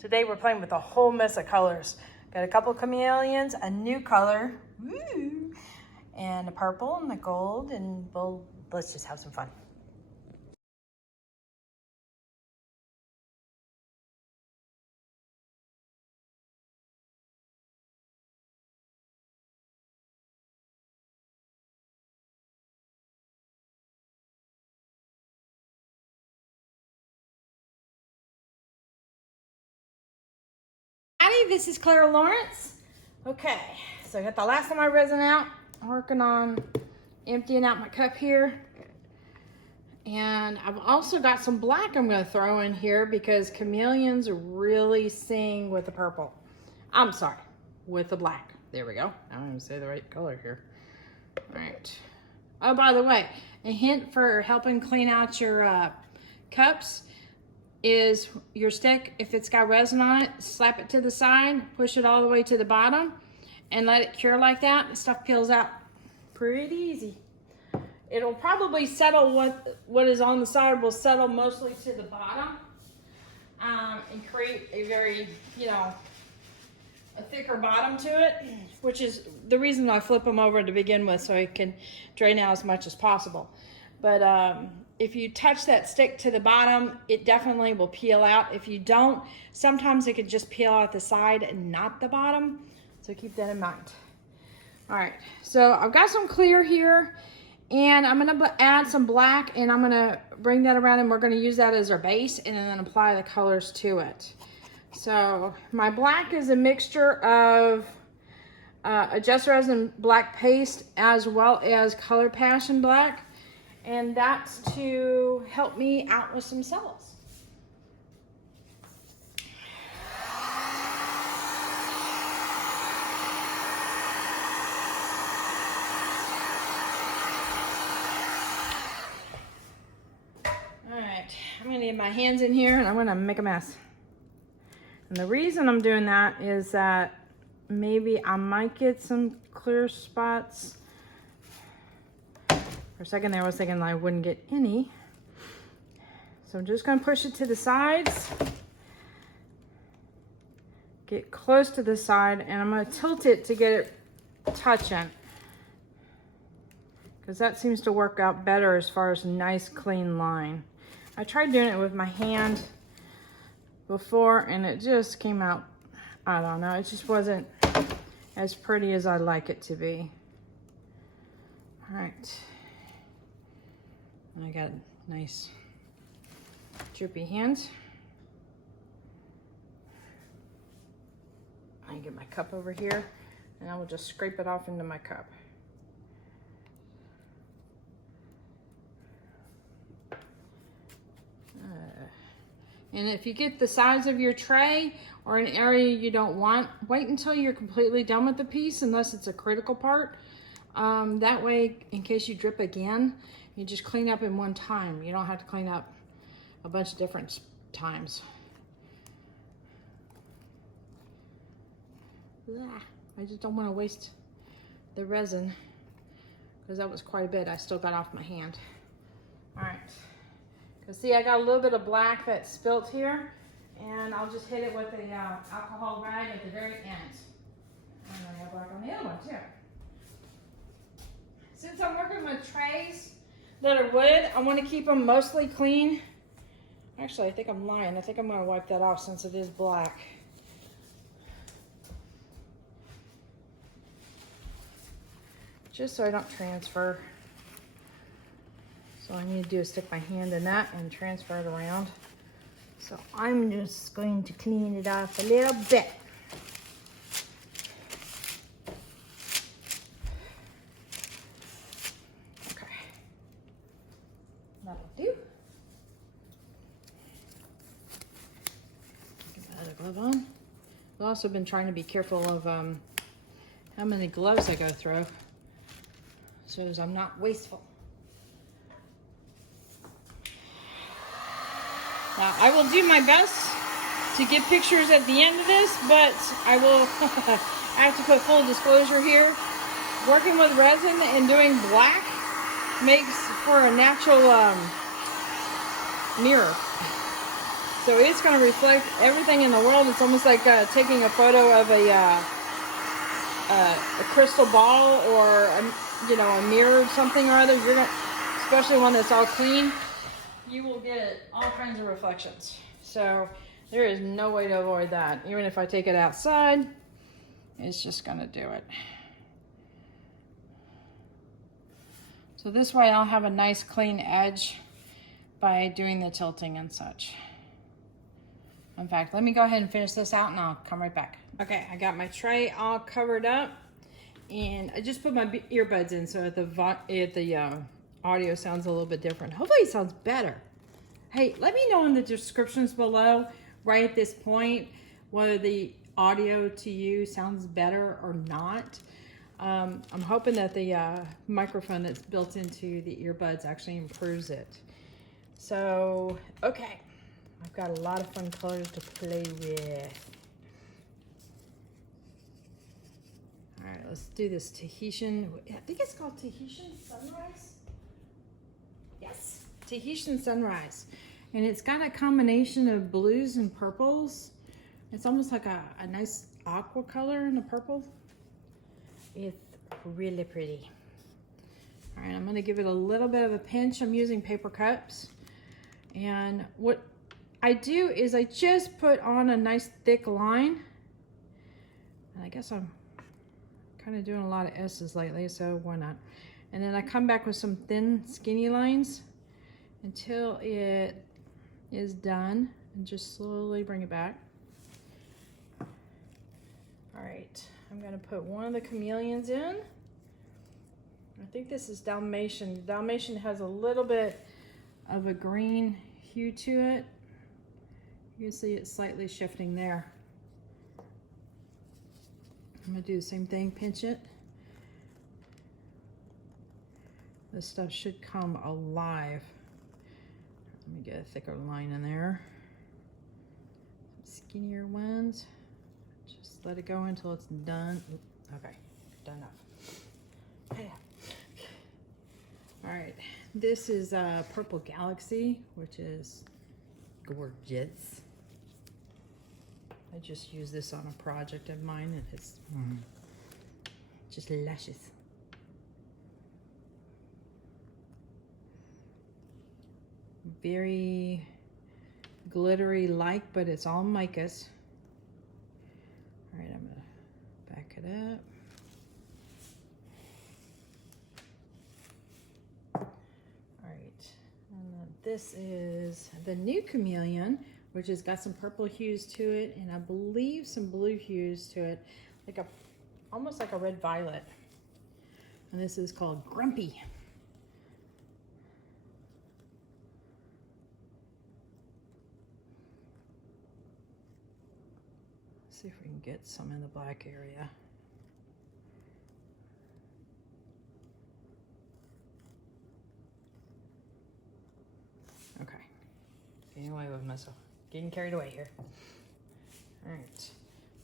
Today we're playing with a whole mess of colors. Got a couple chameleons, a new color, woo, and a purple and a gold, and let's just have some fun. Howdy, this is Clara Lawrence. Okay, so I got the last of my resin out. I'm working on emptying out my cup here. And I've also got some black I'm going to throw in here because chameleons really sing with the purple. I'm sorry, with the black. There we go. I don't even say the right color here. All right. Oh, by the way, a hint for helping clean out your cups is your stick, if it's got resin on it, slap it to the side, push it all the way to the bottom, and let it cure like that. The stuff peels out pretty easy. It'll probably settle, what is on the side will settle mostly to the bottom, and create a very, a thicker bottom to it, which is the reason I flip them over to begin with, so it can drain out as much as possible. But if you touch that stick to the bottom, it definitely will peel out. If you don't, sometimes it could just peel out the side and not the bottom. So keep that in mind. All right, so I've got some clear here, and I'm gonna add some black, and I'm gonna bring that around, and we're gonna use that as our base, and then apply the colors to it. So my black is a mixture of Adjust Resin black paste as well as Color Passion black. And that's to help me out with some cells. All right, I'm gonna get my hands in here and I'm gonna make a mess. And the reason I'm doing that is that maybe I might get some clear spots. For a second there I was thinking I wouldn't get any. So I'm just gonna push it to the sides. Get close to the side, and I'm gonna tilt it to get it touching. Because that seems to work out better as far as a nice clean line. I tried doing it with my hand before and it just came out, I don't know, it just wasn't as pretty as I'd like it to be. All right. I got nice drippy hands. I get my cup over here and I will just scrape it off into my cup. And if you get the size of your tray or an area you don't want, wait until you're completely done with the piece, unless it's a critical part. That way, in case you drip again, you just clean up in one time. You don't have to clean up a bunch of different times. I just don't want to waste the resin because that was quite a bit I still got off my hand. All right. Because see, I got a little bit of black that spilt here, and I'll just hit it with the alcohol rag at the very end. And I have black on the other one too. Since I'm working with trays that are wood, I want to keep them mostly clean. Actually, I think I'm lying. I think I'm going to wipe that off since it is black. Just so I don't transfer. So all I need to do is stick my hand in that and transfer it around. So I'm just going to clean it off a little bit. Glove on. I've also been trying to be careful of how many gloves I go through, so as I'm not wasteful. Now I will do my best to get pictures at the end of this, but I will I have to put full disclosure here. Working with resin and doing black makes for a natural mirror. So So it's going to reflect everything in the world. It's almost like taking a photo of a crystal ball or a mirror or something or other. You're gonna, especially one that's all clean, you will get all kinds of reflections. So there is no way to avoid that. Even if I take it outside, it's just going to do it. So this way I'll have a nice clean edge by doing the tilting and such. In fact, let me go ahead and finish this out and I'll come right back. Okay, I got my tray all covered up and I just put my earbuds in so the audio sounds a little bit different. Hopefully it sounds better. Hey, let me know in the descriptions below right at this point whether the audio to you sounds better or not. I'm hoping that the microphone that's built into the earbuds actually improves it. So, okay. I've got a lot of fun colors to play with. All right, let's do this Tahitian. I think it's called Tahitian Sunrise. Yes, Tahitian Sunrise. And it's got a combination of blues and purples. It's almost like a nice aqua color in the purple. It's really pretty. All right, I'm gonna give it a little bit of a pinch. I'm using paper cups. And what I do is I just put on a nice thick line. And I guess I'm kind of doing a lot of S's lately, so why not? And then I come back with some thin, skinny lines until it is done, and just slowly bring it back. All right, I'm gonna put one of the chameleons in. I think this is Dalmatian. Dalmatian has a little bit of a green hue to it. You can see it slightly shifting there. I'm gonna do the same thing, pinch it. This stuff should come alive. Let me get a thicker line in there. Some skinnier ones. Just let it go until it's done. Okay, done enough. Yeah. All right, this is Purple Galaxy, which is gorgeous. I just used this on a project of mine and it's just luscious. Very glittery like, but it's all micas. All right, I'm gonna back it up. All right, and then this is the new chameleon, which has got some purple hues to it, and I believe some blue hues to it, like almost like a red violet. And this is called Grumpy. See if we can get some in the black area. Okay, getting away with myself. Getting carried away here. All right,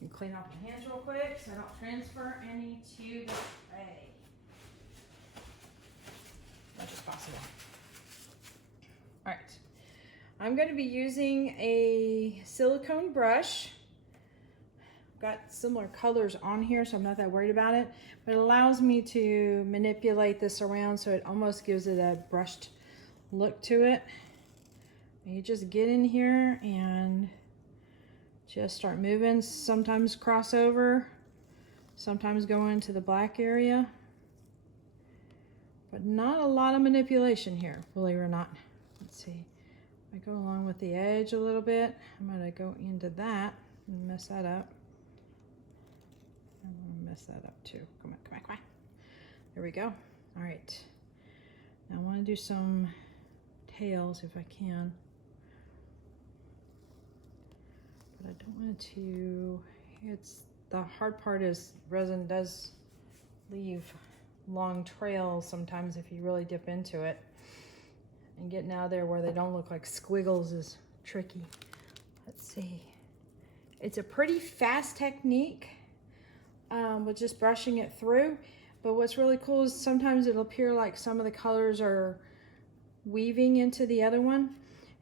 you clean off my hands real quick so I don't transfer any to the tray. Much as possible. All right, I'm going to be using a silicone brush. Got similar colors on here, so I'm not that worried about it, but it allows me to manipulate this around so it almost gives it a brushed look to it. And you just get in here and just start moving, sometimes cross over, sometimes go into the black area, but not a lot of manipulation here, believe it or not. Let's see, I go along with the edge a little bit. I'm going to go into that and mess that up. I'm going to mess that up too. Come on, come on, come on. There we go. All right. Now I want to do some tails if I can. But I don't want to, the hard part is resin does leave long trails sometimes if you really dip into it. And getting out of there where they don't look like squiggles is tricky. Let's see. It's a pretty fast technique with just brushing it through. But what's really cool is sometimes it'll appear like some of the colors are weaving into the other one.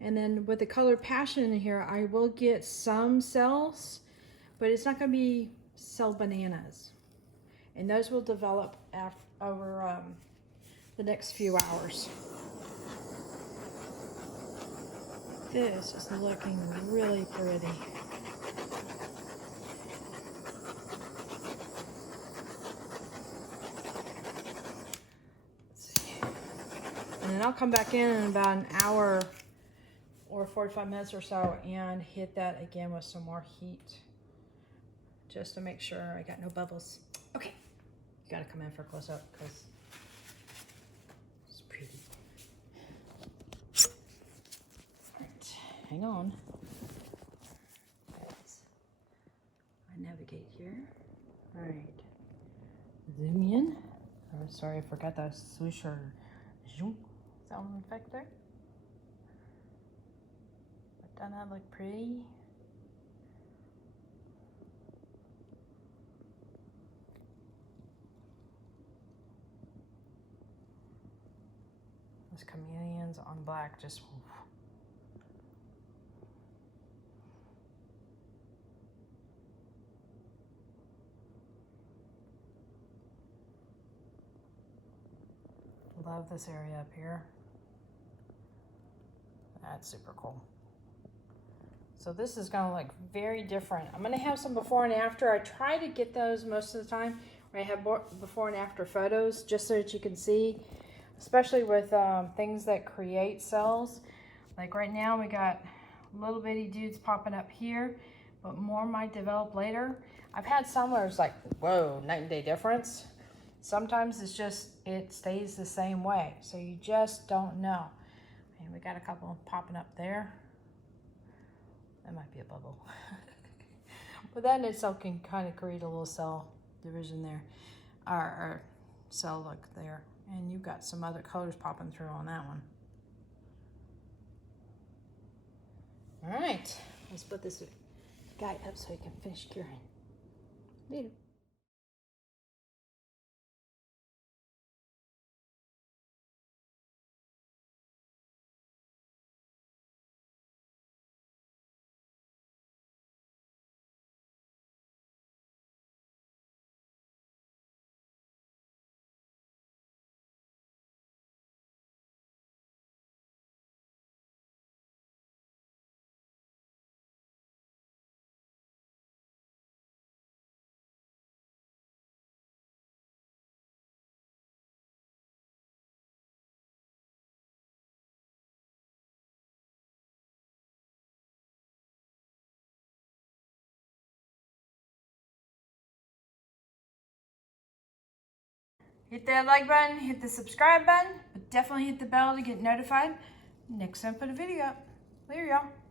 And then with the color passion in here, I will get some cells, but it's not going to be cell bananas. And those will develop over the next few hours. This is looking really pretty. Let's see. And then I'll come back in about an hour or 45 minutes or so and hit that again with some more heat, just to make sure I got no bubbles. Okay, you gotta come in for a close-up because it's pretty. All right, hang on. As I navigate here. All right, zoom in. Oh, sorry, I forgot that swoosh or zoom sound effect there. But doesn't that look pretty? Those chameleons on black just love this area up here. That's super cool. So this is gonna look very different. I'm gonna have some before and after. I try to get those most of the time where I have before and after photos just so that you can see, especially with things that create cells. Like right now we got little bitty dudes popping up here, but more might develop later. I've had some where it's like, whoa, night and day difference. Sometimes it's just, it stays the same way. So you just don't know. And we got a couple popping up there. That might be a bubble. But that in itself can kind of create a little cell division there, or cell look there. And you've got some other colors popping through on that one. All right, let's put this guy up so he can finish curing. Later. Hit that like button, hit the subscribe button, but definitely hit the bell to get notified next time I put a video up. Later, y'all.